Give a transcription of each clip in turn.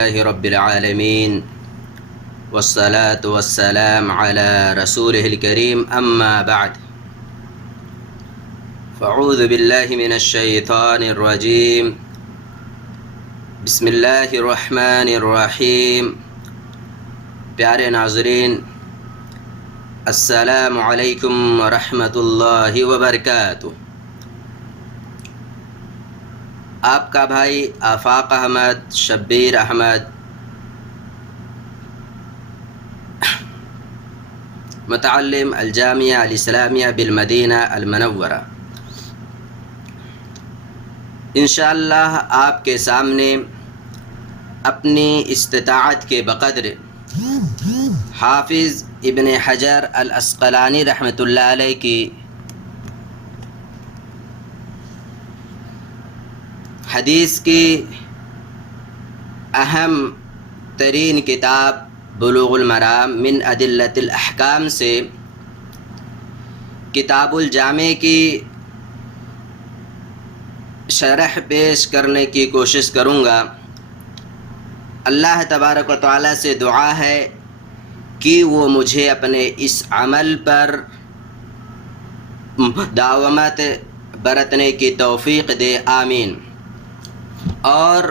لله رب العالمين والصلاة والسلام على رسوله الكريم أما بعد فأعوذ بالله من الشيطان الرجيم بسم الله الرحمن الرحيم پیارے ناظرین السلام علیکم ورحمۃ اللہ وبرکاتہ۔ آپ کا بھائی آفاق احمد شبیر احمد متعلم الجامعہ الاسلامیہ بالمدینہ المنورہ انشاءاللہ آپ کے سامنے اپنی استطاعت کے بقدر حافظ ابن حجر العسقلانی رحمۃ اللہ علیہ کی حدیث کی اہم ترین کتاب بلوغ المرام من ادلۃ الاحکام سے کتاب الجامع کی شرح پیش کرنے کی کوشش کروں گا۔ اللہ تبارک و تعالیٰ سے دعا ہے کہ وہ مجھے اپنے اس عمل پر دعوت برتنے کی توفیق دے، آمین، اور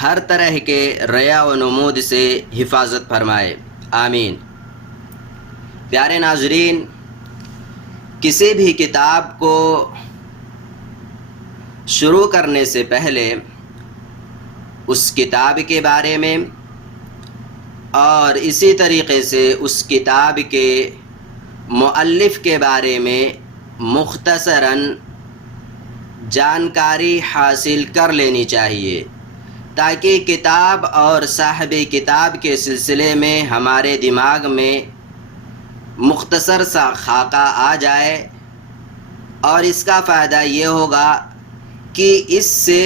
ہر طرح کے ریا و نمود سے حفاظت فرمائے، آمین۔ پیارے ناظرین، کسی بھی کتاب کو شروع کرنے سے پہلے اس کتاب کے بارے میں اور اسی طریقے سے اس کتاب کے مؤلف کے بارے میں مختصراً جانکاری حاصل کر لینی چاہیے، تاکہ کتاب اور صاحب کتاب کے سلسلے میں ہمارے دماغ میں مختصر سا خاکہ آ جائے، اور اس کا فائدہ یہ ہوگا کہ اس سے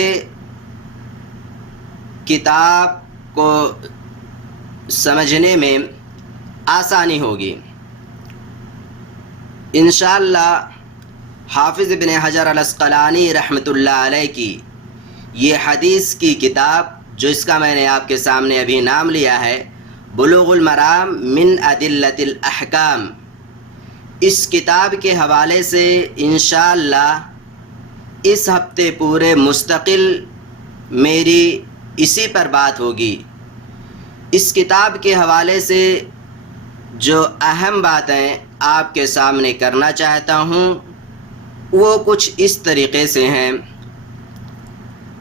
کتاب کو سمجھنے میں آسانی ہوگی۔ انشاءاللہ حافظ ابن حجر العسقلانی رحمۃ اللہ علیہ کی یہ حدیث کی کتاب، جو اس کا میں نے آپ کے سامنے ابھی نام لیا ہے، بلوغ المرام من ادلۃ الاحکام، اس کتاب کے حوالے سے انشاءاللہ اس ہفتے پورے مستقل میری اسی پر بات ہوگی۔ اس کتاب کے حوالے سے جو اہم باتیں آپ کے سامنے کرنا چاہتا ہوں وہ کچھ اس طریقے سے ہیں۔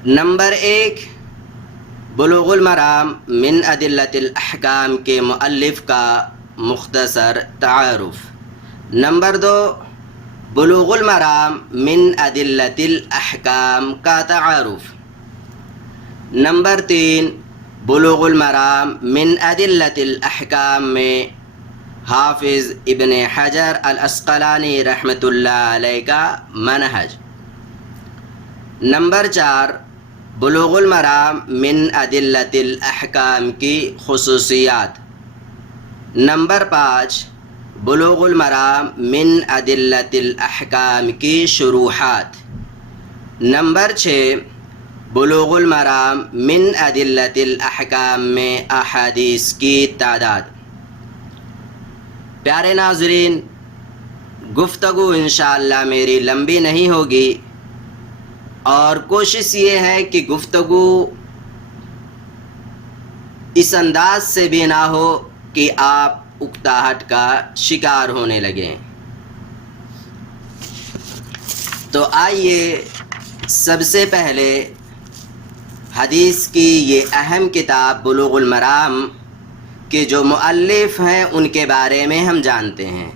نمبر 1، بلوغ المرام من ادلۃ الاحکام کے مؤلف کا مختصر تعارف۔ نمبر 2، بلوغ المرام من ادلۃ الاحکام کا تعارف۔ نمبر 3، بلوغ المرام من ادلۃ الاحکام میں حافظ ابن حجر العسقلانی رحمۃ اللہ علیہ کا منہج۔ نمبر 4، بلوغ المرام من ادلۃ الاحکام کی خصوصیات۔ نمبر 5، بلوغ المرام من ادلۃ الاحکام کی شروحات۔ نمبر 6، بلوغ المرام من ادلۃ الاحکام میں احادیث کی تعداد۔ پیارے ناظرین، گفتگو انشاءاللہ میری لمبی نہیں ہوگی، اور کوشش یہ ہے کہ گفتگو اس انداز سے بھی نہ ہو کہ آپ اکتاہٹ کا شکار ہونے لگیں۔ تو آئیے سب سے پہلے حدیث کی یہ اہم کتاب بلوغ المرام کے جو مؤلف ہیں ان کے بارے میں ہم جانتے ہیں۔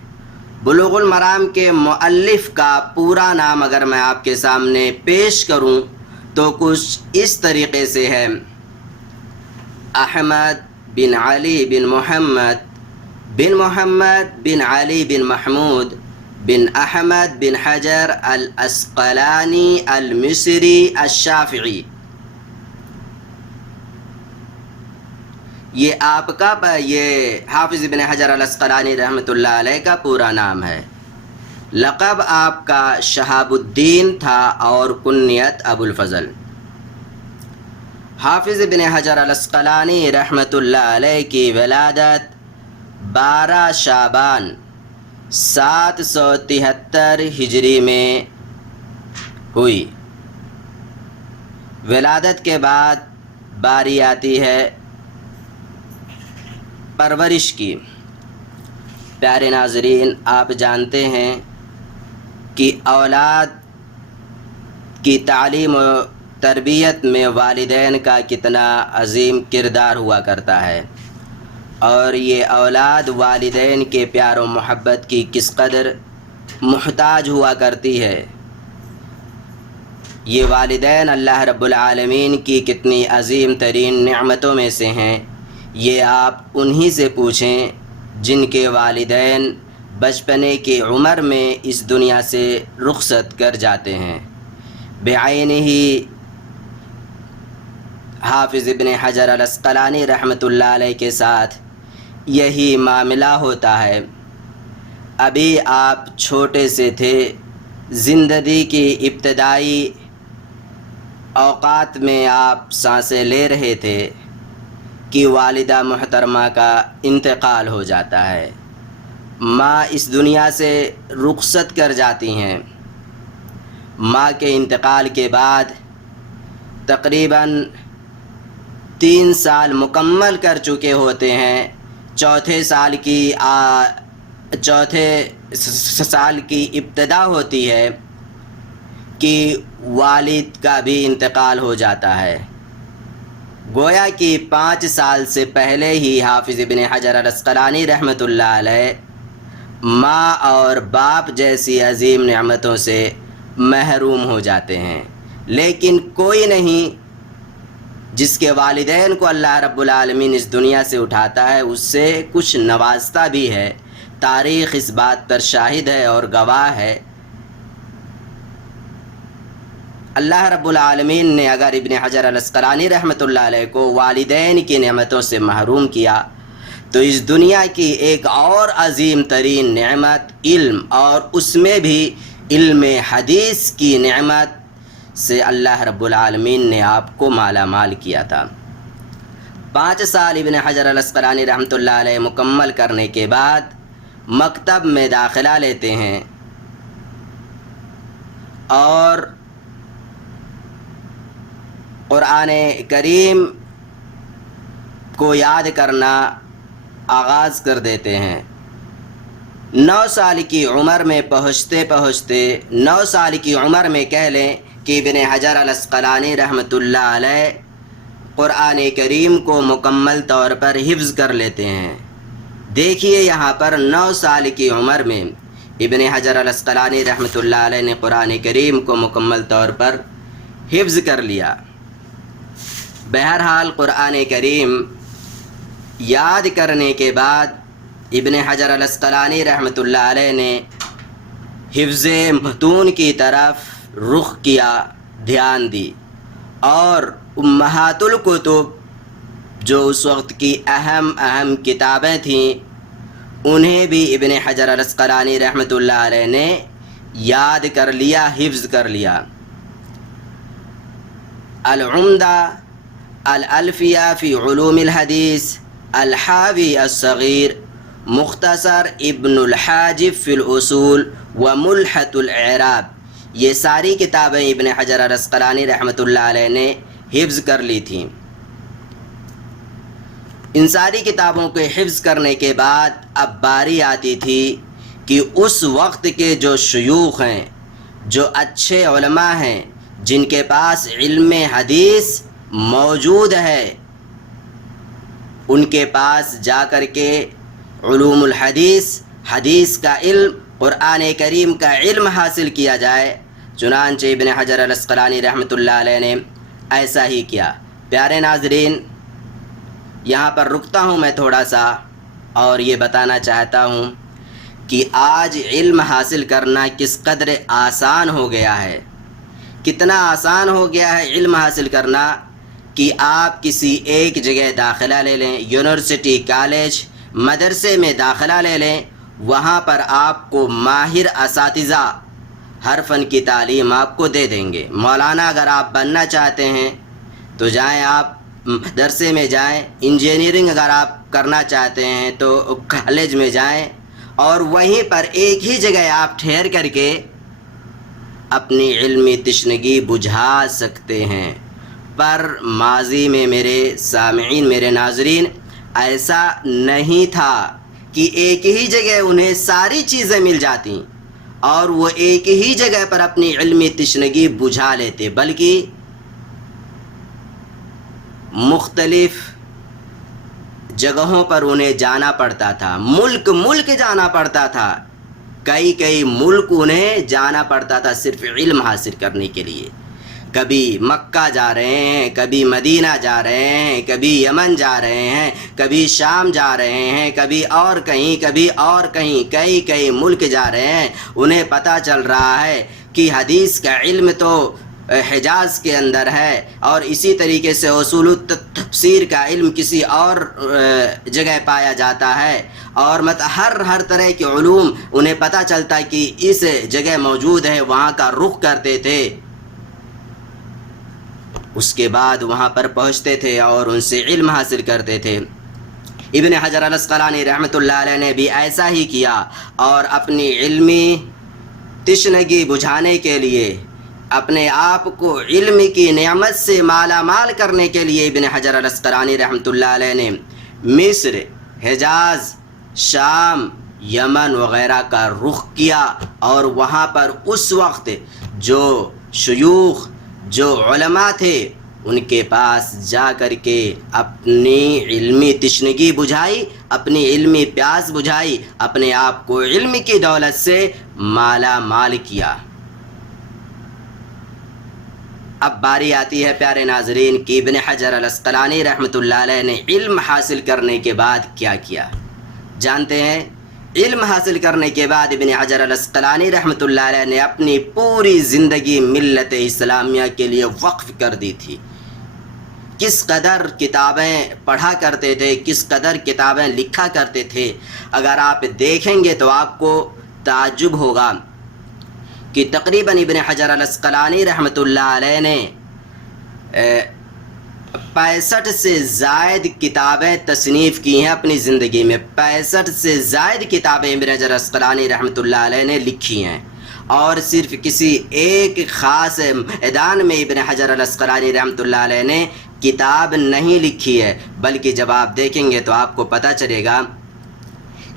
بلوغ المرام کے مؤلف کا پورا نام اگر میں آپ کے سامنے پیش کروں تو کچھ اس طریقے سے ہے: احمد بن علی بن محمد بن محمد بن علی بن محمود بن احمد بن حجر العسقلانی المصری الشافعی۔ یہ آپ کا یہ حافظ ابن حجر العسقلانی رحمۃ اللہ علیہ کا پورا نام ہے۔ لقب آپ کا شہاب الدین تھا اور کنیت ابو الفضل۔ حافظ ابن حجر العسقلانی رحمۃ اللہ علیہ کی ولادت 12 شعبان 773 ہجری میں ہوئی۔ ولادت کے بعد باری آتی ہے پرورش کی۔ پیارے ناظرین، آپ جانتے ہیں کہ اولاد کی تعلیم و تربیت میں والدین کا کتنا عظیم کردار ہوا کرتا ہے، اور یہ اولاد والدین کے پیار و محبت کی کس قدر محتاج ہوا کرتی ہے۔ یہ والدین اللہ رب العالمین کی کتنی عظیم ترین نعمتوں میں سے ہیں، یہ آپ انہی سے پوچھیں جن کے والدین بچپنے کی عمر میں اس دنیا سے رخصت کر جاتے ہیں۔ بعینہ ہی حافظ ابن حجر العسقلانی رحمۃ اللہ علیہ کے ساتھ یہی معاملہ ہوتا ہے۔ ابھی آپ چھوٹے سے تھے، زندگی کی ابتدائی اوقات میں آپ سانسیں لے رہے تھے کہ والدہ محترمہ کا انتقال ہو جاتا ہے، ماں اس دنیا سے رخصت کر جاتی ہیں۔ ماں کے انتقال کے بعد تقریباً 3 سال مکمل کر چکے ہوتے ہیں۔ چوتھے سال کی ابتدا ہوتی ہے کہ والد کا بھی انتقال ہو جاتا ہے۔ گویا کہ 5 سال سے پہلے ہی حافظ ابن حجر العسقلانی رحمۃ اللہ علیہ ماں اور باپ جیسی عظیم نعمتوں سے محروم ہو جاتے ہیں، لیکن کوئی نہیں جس کے والدین کو اللہ رب العالمین اس دنیا سے اٹھاتا ہے اس سے کچھ نوازتا بھی ہے۔ تاریخ اس بات پر شاہد ہے اور گواہ ہے۔ اللہ رب العالمین نے اگر ابن حجر العسقلانی رحمۃ اللہ علیہ کو والدین کی نعمتوں سے محروم کیا تو اس دنیا کی ایک اور عظیم ترین نعمت علم، اور اس میں بھی علم حدیث کی نعمت سے اللہ رب العالمین نے آپ کو مالا مال کیا تھا۔ 5 سال ابن حجر العسقلانی رحمۃ اللہ علیہ مکمل کرنے کے بعد مکتب میں داخلہ لیتے ہیں اور قرآن کریم کو یاد کرنا آغاز کر دیتے ہیں۔ 9 سال کی عمر میں پہنچتے 9 سال کی عمر میں کہہ لیں کہ ابن حجر العسقلانی رحمۃ اللہ علیہ قرآن کریم کو مکمل طور پر حفظ کر لیتے ہیں۔ دیکھیے یہاں پر 9 سال کی عمر میں ابن حجر العسقلانی رحمۃ اللہ علیہ نے قرآن کریم کو مکمل طور پر حفظ کر لیا۔ بہرحال قرآن کریم یاد کرنے کے بعد ابن حجر العسقلانی رحمۃ اللہ علیہ نے حفظ متون کی طرف رخ کیا، دھیان دی، اور امہات الکتب جو اس وقت کی اہم کتابیں تھیں انہیں بھی ابن حجر العسقلانی رحمۃ اللہ علیہ نے یاد کر لیا، حفظ کر لیا۔ العمدہ، الالفیہ فی علوم الحدیث، الحاوی الصغیر، مختصر ابن الحاجب فی الاصول وملحۃ الاعراب، یہ ساری کتابیں ابن حجر العسقلانی رحمۃ اللہ علیہ نے حفظ کر لی تھیں۔ ان ساری کتابوں کے حفظ کرنے کے بعد اب باری آتی تھی کہ اس وقت کے جو شیوخ ہیں، جو اچھے علماء ہیں، جن کے پاس علم حدیث موجود ہے، ان کے پاس جا کر کے علوم الحدیث، حدیث کا علم، قرآن کریم کا علم حاصل کیا جائے۔ چنانچہ ابن حجر العسقلانی رحمۃ اللہ علیہ نے ایسا ہی کیا۔ پیارے ناظرین، یہاں پر رکتا ہوں میں تھوڑا سا اور یہ بتانا چاہتا ہوں کہ آج علم حاصل کرنا کس قدر آسان ہو گیا ہے، کتنا آسان ہو گیا ہے علم حاصل کرنا کہ آپ کسی ایک جگہ داخلہ لے لیں، یونیورسٹی، کالج، مدرسے میں داخلہ لے لیں، وہاں پر آپ کو ماہر اساتذہ ہر فن کی تعلیم آپ کو دے دیں گے۔ مولانا اگر آپ بننا چاہتے ہیں تو جائیں آپ درسے میں جائیں، انجینئرنگ اگر آپ کرنا چاہتے ہیں تو کالج میں جائیں، اور وہیں پر ایک ہی جگہ آپ ٹھہر کر کے اپنی علمی تشنگی بجھا سکتے ہیں۔ پر ماضی میں میرے سامعین، میرے ناظرین، ایسا نہیں تھا کہ ایک ہی جگہ انہیں ساری چیزیں مل جاتی اور وہ ایک ہی جگہ پر اپنی علمی تشنگی بجھا لیتے، بلکہ مختلف جگہوں پر انہیں جانا پڑتا تھا، ملک جانا پڑتا تھا، کئی ملک انہیں جانا پڑتا تھا صرف علم حاصل کرنے کے لیے۔ کبھی مکہ جا رہے ہیں، کبھی مدینہ جا رہے ہیں، کبھی یمن جا رہے ہیں، کبھی شام جا رہے ہیں، کبھی اور کہیں، کئی ملک جا رہے ہیں۔ انہیں پتہ چل رہا ہے کہ حدیث کا علم تو حجاز کے اندر ہے، اور اسی طریقے سے اصول التفسیر کا علم کسی اور جگہ پایا جاتا ہے، اور ہر طرح کے علوم انہیں پتہ چلتا ہے کہ اس جگہ موجود ہے، وہاں کا رخ کرتے تھے، اس کے بعد وہاں پر پہنچتے تھے اور ان سے علم حاصل کرتے تھے۔ ابن حجر العسقلانی رحمۃ اللہ علیہ نے بھی ایسا ہی کیا، اور اپنی علمی تشنگی بجھانے کے لیے، اپنے آپ کو علم کی نعمت سے مالا مال کرنے کے لیے ابن حجر العسقلانی رحمۃ اللہ علیہ نے مصر، حجاز، شام، یمن وغیرہ کا رخ کیا، اور وہاں پر اس وقت جو شیوخ، جو علماء تھے، ان کے پاس جا کر کے اپنی علمی تشنگی بجھائی، اپنی علمی پیاس بجھائی، اپنے آپ کو علم کی دولت سے مالا مال کیا۔ اب باری آتی ہے پیارے ناظرین کہ ابن حجر العسقلانی رحمۃ اللہ علیہ نے علم حاصل کرنے کے بعد کیا کیا؟ جانتے ہیں، علم حاصل کرنے کے بعد ابن حجر العسقلانی رحمۃ اللہ علیہ نے اپنی پوری زندگی ملت اسلامیہ کے لیے وقف کر دی تھی۔ کس قدر کتابیں پڑھا کرتے تھے، کس قدر کتابیں لکھا کرتے تھے، اگر آپ دیکھیں گے تو آپ کو تعجب ہوگا کہ تقریباً ابن حجر العسقلانی رحمۃ اللہ علیہ نے 65 سے زائد کتابیں تصنیف کی ہیں اپنی زندگی میں۔ 65 سے زائد کتابیں ابن حجر العسقلانی رحمۃ اللہ علیہ نے لکھی ہیں، اور صرف کسی ایک خاص میدان میں ابن حجر العسقلانی رحمۃ اللہ علیہ نے کتاب نہیں لکھی ہے، بلکہ جب آپ دیکھیں گے تو آپ کو پتہ چلے گا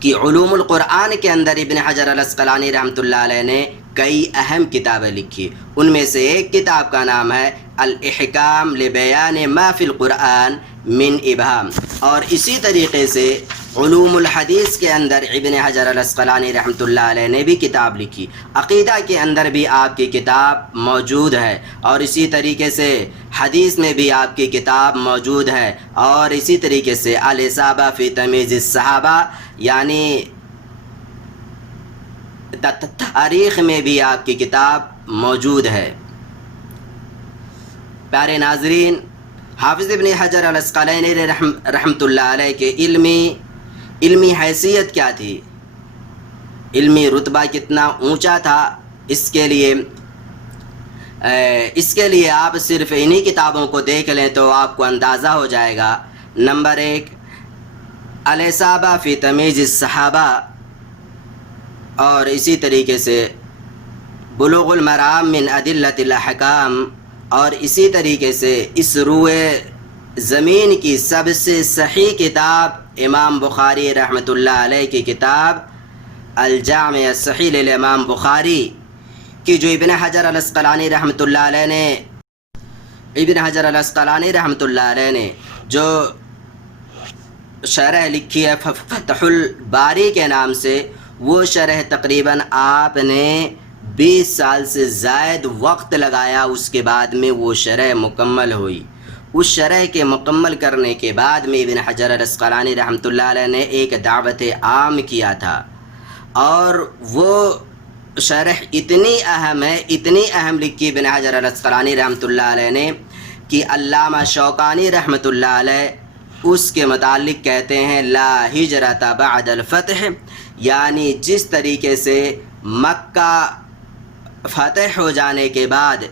کہ علوم القرآن کے اندر ابن حجر العسقلانی رحمۃ اللہ علیہ نے کئی اہم کتابیں لکھی۔ ان میں سے ایک کتاب کا نام ہے الاحکام لبیان ما فی القرآن من ابہام، اور اسی طریقے سے علوم الحدیث کے اندر ابن حجر العسقلانی رحمۃ اللہ علیہ نے بھی کتاب لکھی۔ عقیدہ کے اندر بھی آپ کی کتاب موجود ہے، اور اسی طریقے سے حدیث میں بھی آپ کی کتاب موجود ہے، اور اسی طریقے سے الاصابہ فی تمیز الصحابہ، یعنی تاریخ میں بھی آپ کی کتاب موجود ہے۔ پیارے ناظرین، حافظ ابن حجر العسقلانی رحمۃ اللہ علیہ کے علمی حیثیت کیا تھی، علمی رتبہ کتنا اونچا تھا، اس کے لیے آپ صرف انہی کتابوں کو دیکھ لیں تو آپ کو اندازہ ہو جائے گا۔ نمبر 1 الاصابہ فی تمیز الصحابہ، اور اسی طریقے سے بلوغ المرام من ادلۃ الاحکام، اور اسی طریقے سے اس روئے زمین کی سب سے صحیح کتاب امام بخاری رحمۃ اللہ علیہ کی کتاب الجامع الصحیح للامام بخاری کی، جو ابن حجر العسقلانی رحمۃ اللہ علیہ نے جو شرح لکھی ہے فتح الباری کے نام سے، وہ شرح تقریباً آپ نے 20 سال سے زائد وقت لگایا، اس کے بعد میں وہ شرح مکمل ہوئی۔ اس شرح کے مکمل کرنے کے بعد میں ابن حجر العسقلانی رحمۃ اللہ علیہ نے ایک دعوت عام کیا تھا، اور وہ شرح اتنی اہم لکھی ابن حجر العسقلانی رحمۃ اللہ علیہ نے کہ علامہ شوکانی رحمۃ اللہ علیہ اس کے متعلق کہتے ہیں لا ہجرت بعد الفتح، یعنی جس طریقے سے مکہ فتح ہو جانے کے بعد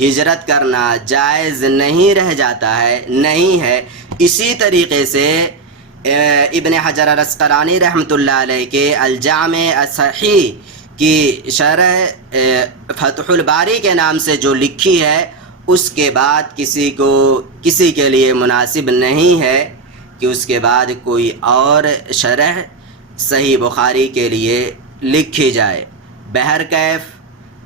ہجرت کرنا جائز نہیں رہ جاتا ہے، نہیں ہے۔ اسی طریقے سے ابن حجر العسقلانی رحمۃ اللہ علیہ کے الجامع الصحیح کی شرح فتح الباری کے نام سے جو لکھی ہے، اس کے بعد کسی کے لیے مناسب نہیں ہے کہ اس کے بعد کوئی اور شرح صحیح بخاری کے لیے لکھی جائے۔ بہرکیف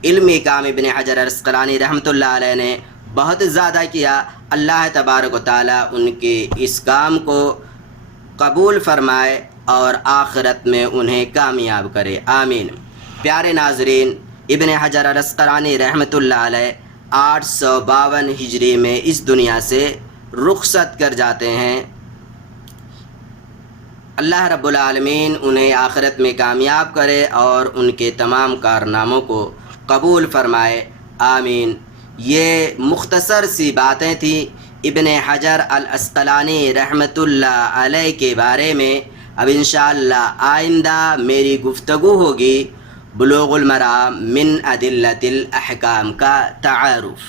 علمی کام ابن حجر العسقلانی رحمۃ اللہ علیہ نے بہت زیادہ کیا۔ اللہ تبارک و تعالیٰ ان کے اس کام کو قبول فرمائے اور آخرت میں انہیں کامیاب کرے، آمین۔ پیارے ناظرین، ابن حجر العسقلانی رحمۃ اللہ علیہ 852 ہجری میں اس دنیا سے رخصت کر جاتے ہیں۔ اللہ رب العالمین انہیں آخرت میں کامیاب کرے اور ان کے تمام کارناموں کو قبول فرمائے، آمین۔ یہ مختصر سی باتیں تھیں ابن حجر العسقلانی رحمۃ اللہ علیہ کے بارے میں۔ اب انشاءاللہ آئندہ میری گفتگو ہوگی بلوغ المرام من ادلۃ الاحکام کا تعارف۔